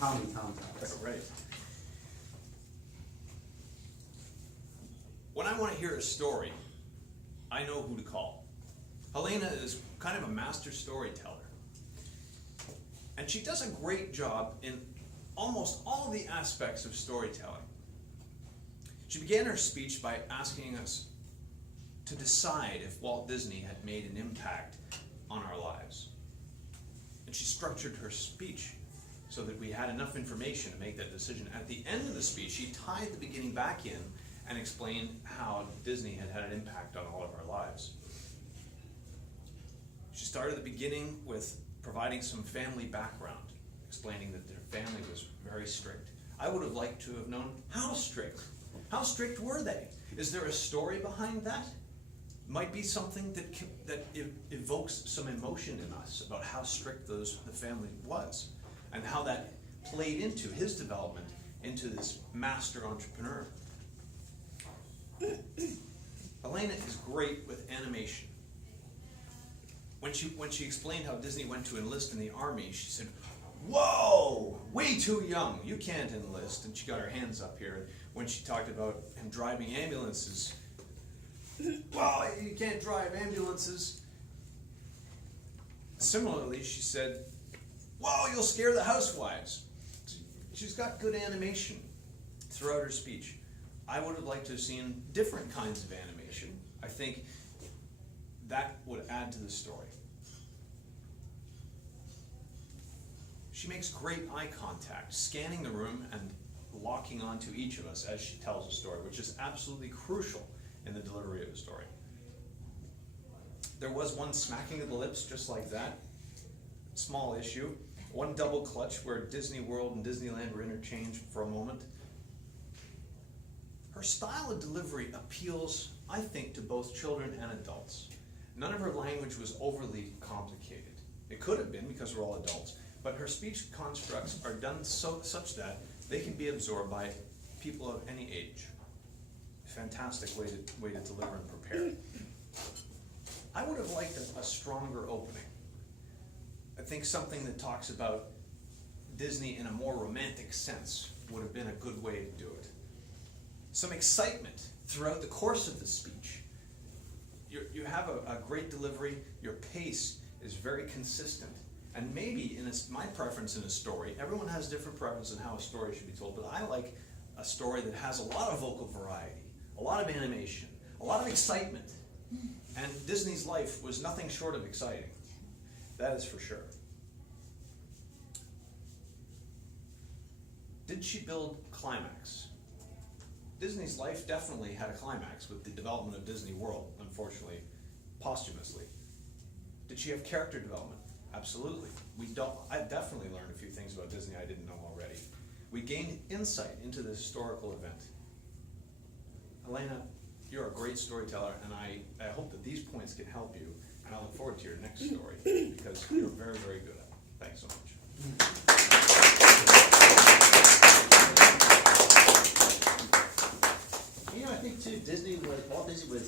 Tommy Tom Tots. Right. When I want to hear a story, I know who to call. Helena is kind of a master storyteller. And she does a great job in almost all of the aspects of storytelling. She began her speech by asking us to decide if Walt Disney had made an impact on our lives. And she structured her speech so that we had enough information to make that decision. At the end of the speech, she tied the beginning back in and explained how Disney had had an impact on all of our lives. She started at the beginning with providing some family background, explaining that their family was very strict. I would have liked to have known how strict. How strict were they? Is there a story behind that? Might be something that evokes some emotion in us about how strict the family was and how that played into his development into this master entrepreneur. Helena is great with animation. When she explained how Disney went to enlist in the army, she said, "Whoa, way too young, you can't enlist." And she got her hands up here. When she talked about him driving ambulances, "Well, you can't drive ambulances." Similarly, she said, "Whoa, you'll scare the housewives." She's got good animation throughout her speech. I would have liked to have seen different kinds of animation. I think that would add to the story. She makes great eye contact, scanning the room and locking onto each of us as she tells a story, which is absolutely crucial in the delivery of a story. There was one smacking of the lips just like that, small issue. One double clutch where Disney World and Disneyland were interchanged for a moment. Her style of delivery appeals, I think, to both children and adults. None of her language was overly complicated. It could have been because we're all adults, but her speech constructs are done such that they can be absorbed by people of any age. Fantastic way to deliver and prepare. I would have liked a stronger opening. I think something that talks about Disney in a more romantic sense would have been a good way to do it. Some excitement throughout the course of the speech. You have a great delivery, your pace is very consistent, and maybe my preference in a story, everyone has different preference in how a story should be told, but I like a story that has a lot of vocal variety, a lot of animation, a lot of excitement, and Disney's life was nothing short of exciting. That is for sure. Did she build climax? Disney's life definitely had a climax with the development of Disney World, unfortunately, posthumously. Did she have character development? Absolutely. I definitely learned a few things about Disney I didn't know already. We gained insight into the historical event. Helena, you're a great storyteller, and I hope that these points can help you, and I look forward to your next story, because you're very, very good at it. Thanks so much. I think too, Walt Disney was